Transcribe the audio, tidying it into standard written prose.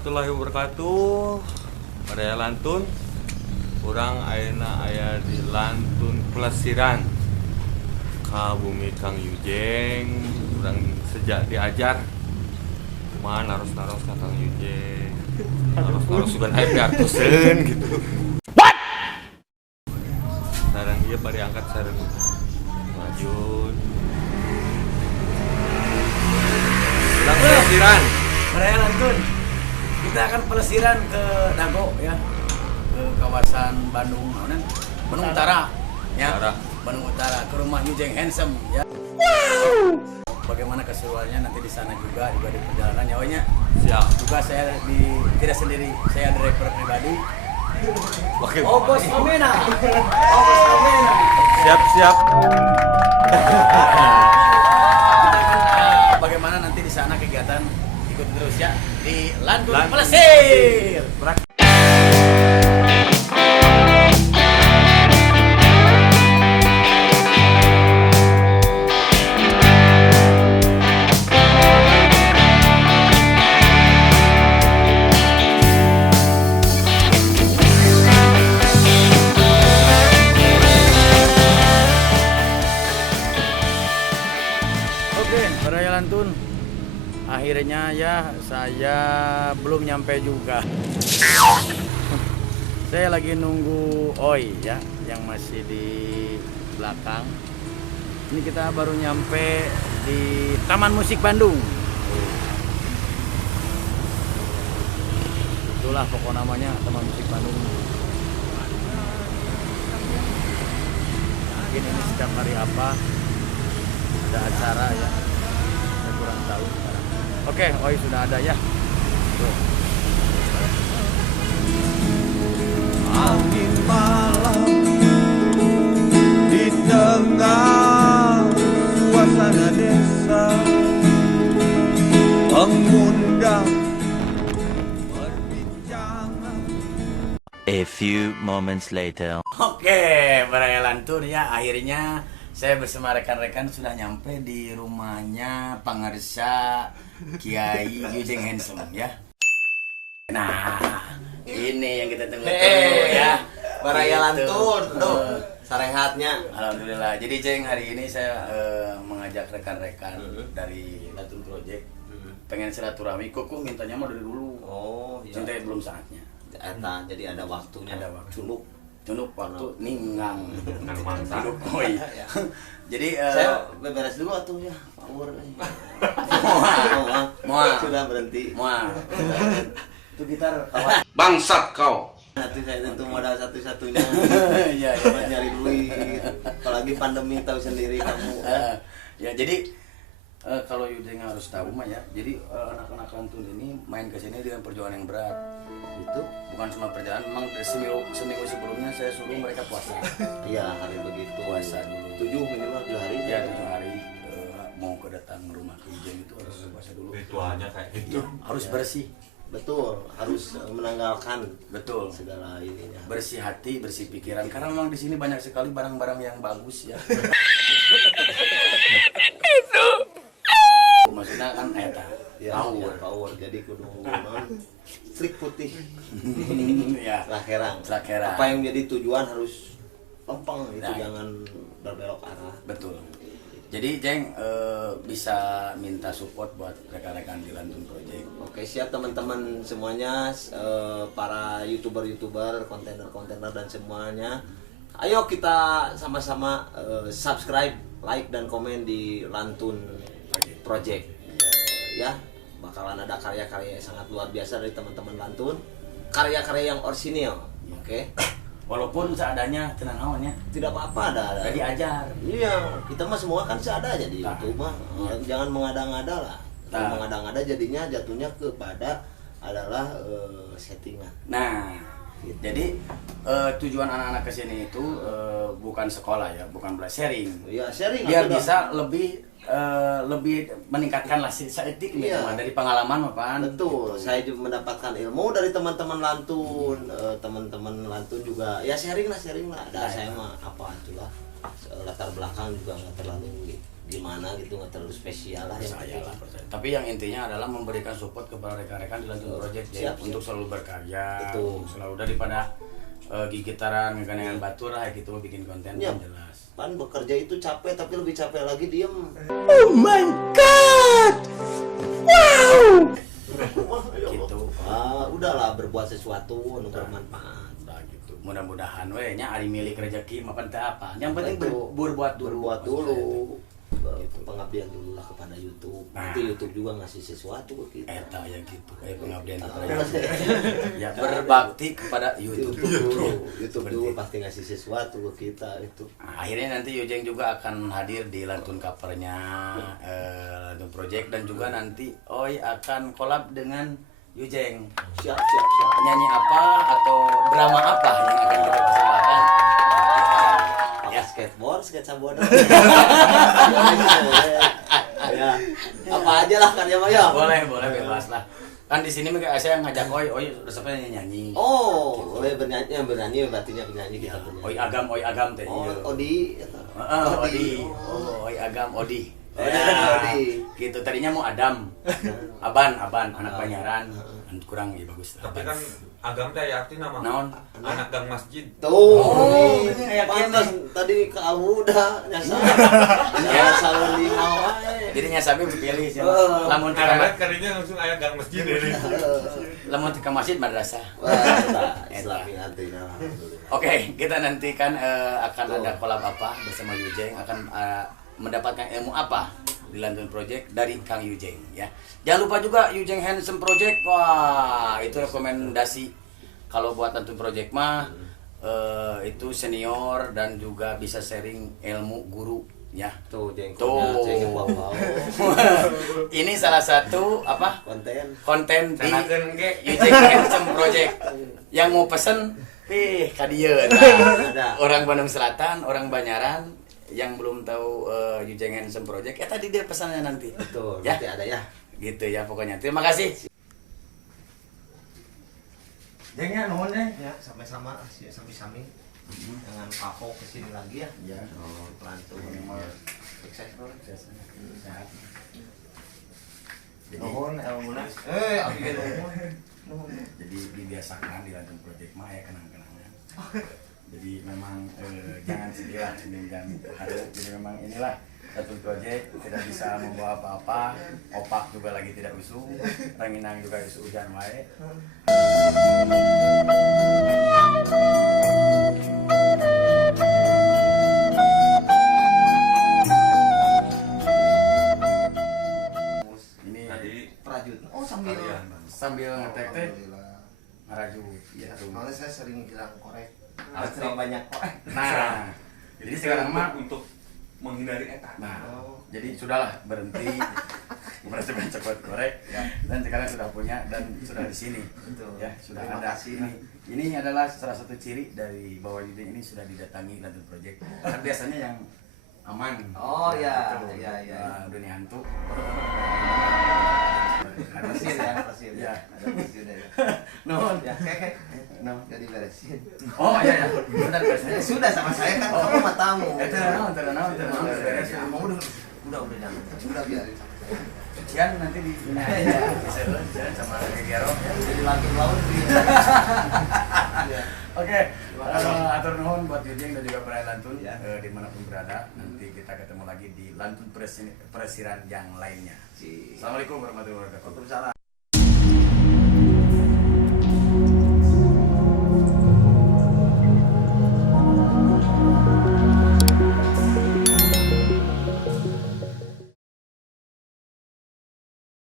warahmatullahi wabarakatuh. Pada lantun urang ayeuna aya di Lantun Plesiran ka bumi Kang Yujeng. Urang sejak diajar kumaha naros-naros ka Kang Yujeng. Naros-naros sugan aya piartoseun gitu. What? Sareng ieu bari angkat sareng lanjut. Urang Plesiran. Peraya Lantun, kita akan pelesiran ke Dago ya, ke kawasan Bandung Utara, ya, Bandung Utara, ke rumah Yujeng Handsome ya. Wow. Bagaimana keseruannya nanti di sana juga di perjalanan nyawanya. Siap. Juga saya tidak sendiri, saya driver pribadi. Oke. Oh bos Komena, oh bos Komena. Siap. Bagaimana nanti di sana kegiatan? Ikuti terus ya di Lantun Plesir. Oke, Peraya Lantun. Akhirnya ya saya belum nyampe juga. Saya lagi nunggu Oi ya yang masih di belakang. Ini kita baru nyampe di Taman Musik Bandung. Itulah pokok namanya Taman Musik Bandung. Mungkin ini setiap hari apa ada acara ya. Saya kurang tahu sekarang. Oke, Oi sudah ada ya. Tuh. Angin malam di tengah suasana desa mengundang perbincangan. A few moments later. Oke, Peraya Lantun ya, akhirnya saya bersama rekan-rekan sudah nyampe di rumahnya Pangarsa Kiai Yujeng Handsome ya. Nah, ini yang kita tunggu-tunggu ya. Baraya Gitu. Lantun, tuh sarehatnya. Alhamdulillah. Jadi Jeng, hari ini saya mengajak rekan-rekan dari Lantun Project. Pengen silaturahmi, kok mintanya mah dari dulu. Oh, iya. Cinta belum saatnya. Eta, jadi ada waktunya. Ada waktu. Culuk. Tunduk waktu ninggang. Nang mangsa. Tunduk koi. Jadi Saya beberes dulu atuh ya. Power. Moal. Sudah berhenti. Mual. Itu gitar kawan. Bangsat kau. Nanti saya tentu modal satu-satunya. Iya, Buat iya. nyari duit. Apalagi pandemi tahu sendiri kamu. Ya jadi kalau Yudeng harus tahu mah ya. Jadi anak-anak Lantun ini main ke sini dengan perjuangan yang berat. Itu bukan cuma perjalanan, memang dari seminggu sebelumnya saya suruh mereka puasa. Iya, hari begitu. Puasa dulu. 7 minimal 7 hari. Ya 7 hari mau kedatang rumah ke Yudeng itu harus puasa dulu. Ritualnya kayak gitu. Harus bersih. Betul, harus menanggalkan Betul. segala ininya. Bersih hati, bersih pikiran. Karena memang di sini banyak sekali barang-barang yang bagus ya. Itu. Maksudnya kan eta. Ya, Power. power. Jadi kudu strik putih. Ya. Lakerang. Lakerang. Apa yang jadi tujuan harus lempeng itu, Nah. jangan berbelok arah. Betul. Jadi Jeng bisa minta support buat rekan-rekan di Lantun Project. Oke, siap teman-teman semuanya, para youtuber, kontainer dan semuanya. Ayo kita sama-sama subscribe, like dan komen di Lantun Project. Ya, bakalan ada karya-karya yang sangat luar biasa dari teman-teman Lantun. Karya-karya yang orisinil. Oke. Walaupun seadanya tenang awannya. Tidak apa-apa ada. Gak diajar. Iya, kita mah semua kan seadanya di Nah. YouTube mah. Jangan mengada-ngada lah. Kalau Nah. mengada-ngada jadinya jatuhnya kepada adalah settingan. Nah, jadi tujuan anak-anak kesini itu bukan sekolah ya, bukan belajar sharing. Ya sharing Biar atuh dah. bisa lebih meningkatkan lah etik Iya. dari pengalaman Pak. Betul, saya juga mendapatkan ilmu dari teman-teman Lantun, teman-teman Lantun juga. Ya sharing lah. Ada Nah, saya mah apa itulah latar belakang juga nggak terlalu gimana gitu, nggak terlalu spesial lah yang Percaya lah, penting. percaya. Tapi yang intinya adalah memberikan support kepada rekan-rekan di Lantun Project ya, Siap, siap. untuk selalu berkarya, Betul. untuk selalu daripada gigitaran, gandengan batur lah gitu, bikin konten Ya. yang jelas. Kan bekerja itu capek, tapi lebih capek lagi diem. Gitu. Udahlah berbuat sesuatu untuk bermanfaat. Nah, gitu. Mudah-mudahan we nya ari milik rezeki mah teu apa. Yang penting Betul. berbuat dulu. Berbuat maksud dulu. saya. Gitu. Pengabdian dulu lah kepada YouTube. Nah. Nanti YouTube juga ngasih sesuatu ke kita. Eta ya gitu. Pengabdian kepada Ah. YouTube. Ya berbakti kepada YouTube. YouTube dulu pasti ngasih sesuatu ke kita itu. Nah, akhirnya nanti Yujeng juga akan hadir di Lantun covernya Lantun Project, dan juga nanti Oi akan collab dengan Yujeng. Siap. Nyanyi apa atau drama apa yang akan kita persembahkan? Pakai skateboard, skateboard. Ya, apa aja lah karya Maya. Boleh bebas lah. Kan di sini saya ngajak Oi resepnya nyanyi. Oh, bernyanyi berarti penyanyi kita punya. Oi agam teh. Oh, iya. Odi. Odi. Oh, Oi agam Odi. Odi. Gitu tadinya mau Adam. Aban anak Banyaran. Kurang ya bagus. Tapi kan agam teh aya arti nama. Naon? Anak gang masjid. Tuh, Oh, ini kayak pantas tadi ke Al-Huda nyasar. Ya. Nyasar di wae. Jadinya sampai pilih sih. Oh. Lamun Karena karinya langsung aya gang masjid deui. lamun ke masjid madrasah. Wah, Islami artinya. Oke, kita nantikan akan ada collab apa bersama Yujeng, akan mendapatkan ilmu apa di Lantun Project dari Kang Yujeng ya. Jangan lupa juga Yujeng Handsome Project. Wah, itu rekomendasi kalau buat Lantun Project mah itu senior dan juga bisa sharing ilmu guru ya. Tuh, Tuh. jengkolnya wow. Ini salah satu apa? Konten di Sanakeun ge. Yujeng Handsome Project. Yang mau pesen ka dieu. Ada. Orang Bandung Selatan, orang Banyaran yang belum tahu Yujeng Handsome Project, tadi dia pesannya nanti. Betul, Ya. nanti ada ya. Gitu ya pokoknya. Terima kasih. Jengnya nuhun deh. Ya, sampai-sama sami-sami. Jangan kapok kesini lagi ya. Ya. Oh, pelantur. Sukses bro. Sehat. Jadi, Nuhun ilmuna. Abi nuhun. jadi dibiasakan di Lantun Project mah ya kenang-kenangan. Jadi memang jangan sedih lah, jangan harus. Jadi memang inilah Lantun Project tidak bisa membawa apa-apa. Opak juga lagi tidak usuh, Ranginang juga usuh hujan wae. Ini Tadi Prajut. Oh, sambil sambil ngetek teh ngaraju ya. gitu. Soalnya saya sering bilang korek. Sering banyak korek. Nah, jadi sekarang mah untuk menghindari eta. nah, jadi sudahlah berhenti merasa cepat korek ya. Dan sekarang sudah punya dan sudah di sini. Betul. Ya, sudah Terima ada kasih. ini adalah salah satu ciri dari bahwa Yujeng ini sudah didatangi Lantun Project. Kan biasanya yang aman. Oh, ya, Betul. ya, ya. Dunia hantu. Beresin ya, beresin Ya. ya. Ada beresin ya. Nuhun. Ya, kek. No. Jadi beresin. Oh iya ya. Benar biasanya. Sudah sama saya kan, kamu mah tamu. Naon. Beres ya. Mau udah jangan. Udah biarin. Cian nanti di ini aja. Bisa sama Gegero. Jadi lantun laut di. Oke, atur nuhun buat Yujeng dan juga para Lantun Ya. dimanapun berada. Nanti kita ketemu lagi di Lantun Persiran yang lainnya. Si. Assalamualaikum warahmatullahi wabarakatuh. Waalaikumsalam.